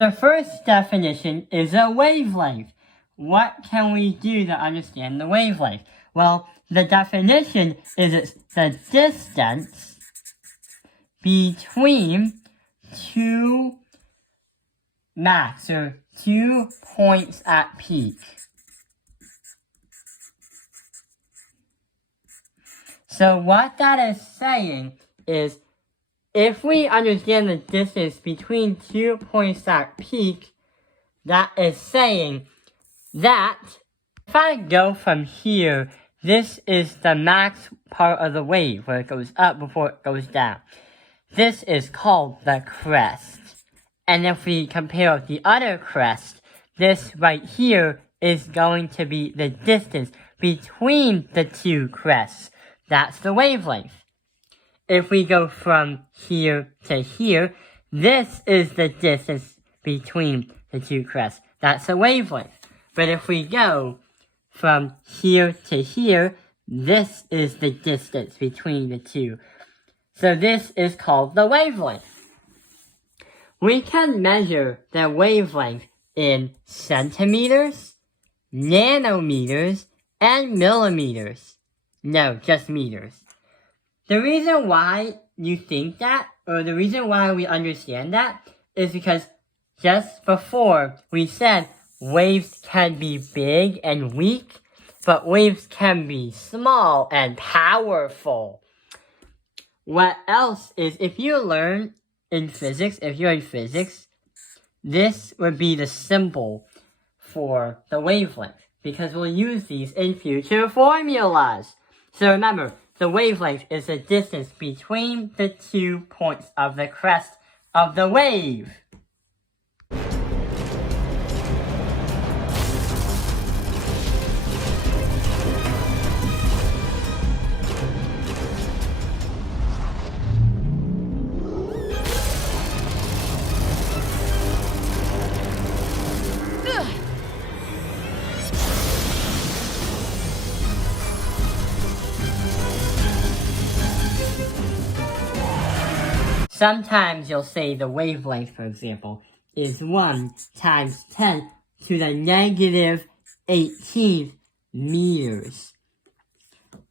The first definition is a wavelength. What can we do to understand the wavelength? Well, the definition is it's the distance between two max, or 2 points at peak. So what that is saying is, if we understand the distance between 2 points at peak, that is saying that if I go from here, this is the max part of the wave, where it goes up before it goes down. This is called the crest. And if we compare with the other crest, this right here is going to be the distance between the two crests. That's the wavelength. If we go from here to here, this is the distance between the two crests. That's the wavelength. But if we go from here to here, this is the distance between the two. So this is called the wavelength. We can measure the wavelength in centimeters, nanometers, and millimeters. No, just meters. The reason why you think that, or the reason why we understand that, is because just before we said waves can be big and weak, but waves can be small and powerful. What else is, if you're in physics, this would be the symbol for the wavelength, because we'll use these in future formulas. So remember, the wavelength is the distance between the 2 points of the crest of the wave. Sometimes you'll say the wavelength, for example, is 1 times 10 to the negative 18th meters.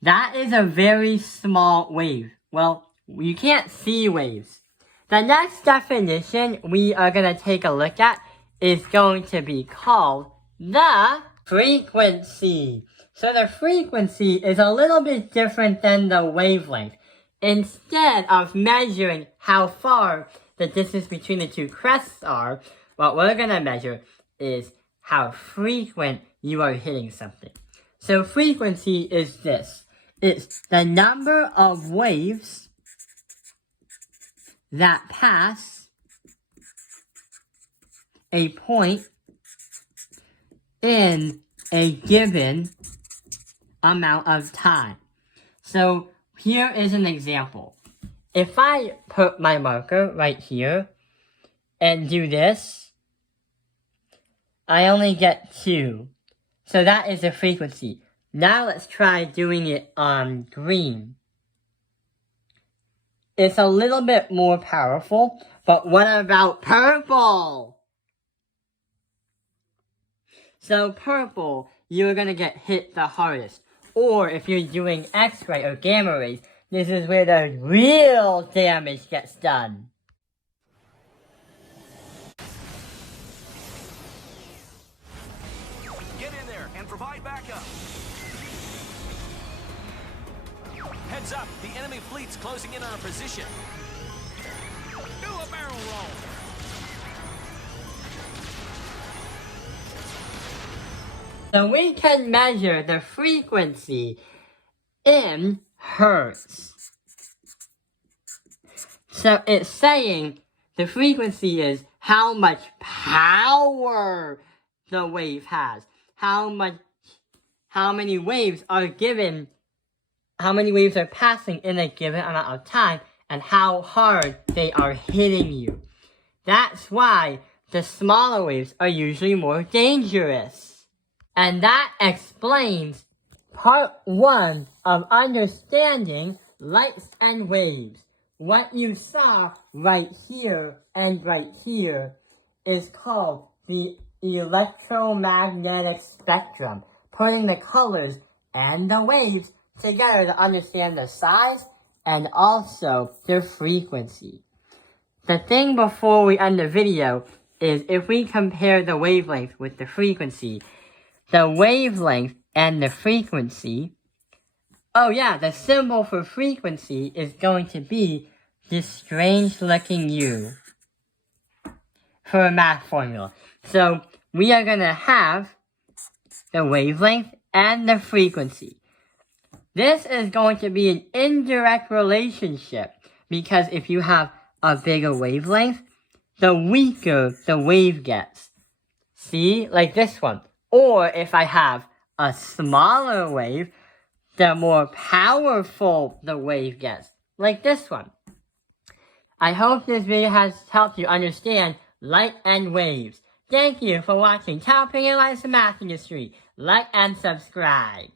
That is a very small wave. Well, you can't see waves. The next definition we are going to take a look at is going to be called the frequency. So the frequency is a little bit different than the wavelength. Instead of measuring how far the distance between the two crests are, what we're going to measure is how frequent you are hitting something. So frequency is this. It's the number of waves that pass a point in a given amount of time. So here is an example. If I put my marker right here and do this, I only get 2. So that is the frequency. Now let's try doing it on green. It's a little bit more powerful, but what about purple? So purple, you're going to get hit the hardest. Or if you're doing X-ray or gamma rays, this is where the real damage gets done. Get in there and provide backup. Heads up, the enemy fleet's closing in on our position. Do a barrel roll. So we can measure the frequency in hertz. So it's saying the frequency is how much power the wave has. How many waves are passing in a given amount of time, and how hard they are hitting you. That's why the smaller waves are usually more dangerous. And that explains part 1 of understanding lights and waves. What you saw right here and right here is called the electromagnetic spectrum, putting the colors and the waves together to understand the size and also the frequency. The thing before we end the video is if we compare the wavelength with the frequency, the wavelength and the frequency, oh yeah, the symbol for frequency is going to be this strange looking U for a math formula. So we are going to have the wavelength and the frequency. This is going to be an indirect relationship because if you have a bigger wavelength, the weaker the wave gets. See, like this one. Or if I have a smaller wave, the more powerful the wave gets, like this one. I hope this video has helped you understand light and waves. Thank you for watching Top Opinion Lights the Math Industry. Like and subscribe.